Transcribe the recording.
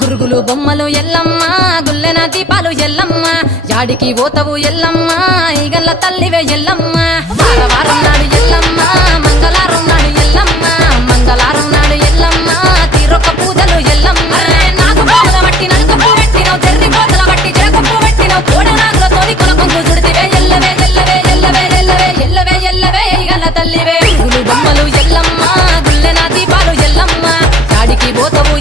గురుగులు బొమ్మలు ఎల్లమ్మ గుల్లెన దీపాలు ఎల్లమ్మ యాడికి పోతవు ఎల్లమ్మ ఈగల్ల తల్లివే ఎల్లమ్మ వారం నాడు ఎల్లమ్మ మంగళవారం నాడు ఎల్లమ్మ మంగళవారం నాడు ఎల్లమ్మ తీరొక్క పూజలు ఎల్లమ్మ నాకు పూల బట్టి నలుకప్పు పెట్టినవు జర్రి కోతల బట్టి జరకప్పు పెట్టినవు కోడ నాగులతోని కొనకొంగు చుడితివే ఎల్లవే ఎల్లవే ఎల్లవే ఎల్లవే ఎల్లవే ఎల్లవే ఈగల్ల తల్లివే గురుగులు బొమ్మలు ఎల్లమ్మ గుల్లెన దీపాలు ఎల్లమ్మ యాడికి పోతవు